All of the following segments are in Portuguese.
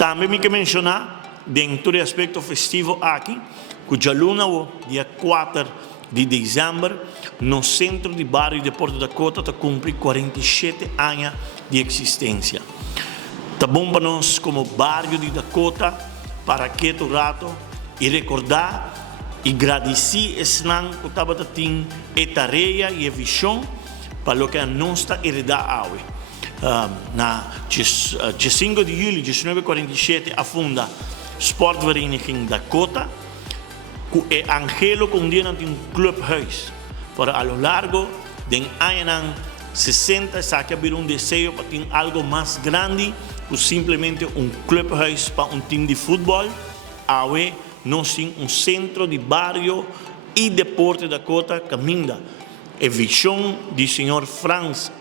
Também me quer mencionar, dentro do aspecto festivo aqui, cuja luna, dia 4 de dezembro, no centro de bairro de Porto Dakota, está cumpre 47 anos de existência. Tá bom para nós, como bairro de Dakota, para que tu rato e recordar e agradecer esse nome que estava tendo a tarefa e a visão para o que a nossa heredade hoje. Na 5 de julho de 1947, a funda Sportvereniging Dakota, que é Angelo condena um clubhuis. Para a lo largo de anos 60, sabe haver desejo para ter algo mais grande que simplesmente clubhuis para time de futebol. Hoje, nós temos centro de bairro e deporte da Dakota caminha. A visão do senhor Franz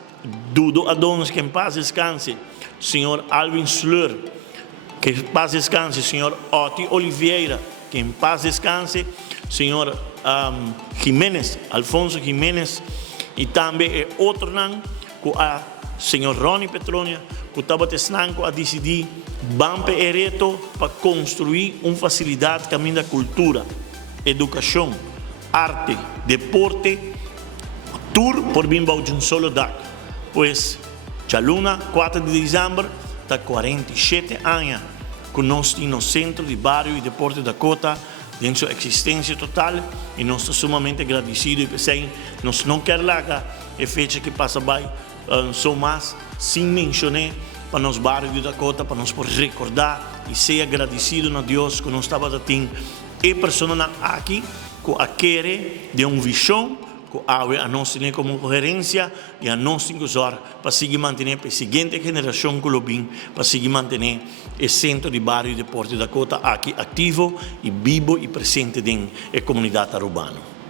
Dudo Adonis, que em paz descanse, senhor Alvin Slur, que em paz descanse, senhor Oti Oliveira, que em paz descanse, senhor Jiménez, Alfonso Jiménez, e também outro nome, que a senhor Ronnie Petronia, que estava testando a decidir Bampe e reto para construir uma facilidade que caminha da cultura, educação, arte, deporte, tour por bimba de um solo dak. Pois, a luna, 4 de dezembro, está 47 anos que nós temos no centro de bairro e deporte da Dakota, dentro da existência total, e nós estamos sumamente agradecidos. E pensei, nós não queremos lá que a fecha que passa bem, só mais, sem mencionar, para nós bairros de Dakota, para nós poder recordar e ser agradecido a Deus que nós estava tendo e pessoa aqui que a querer de uma visão que a nós tem como coerência e a nós tem que usar para seguir manter para a seguinte geração que lo bem, para seguir manter o centro de bairro de Porto Dakota aqui ativo e vivo e presente na comunidade urbana.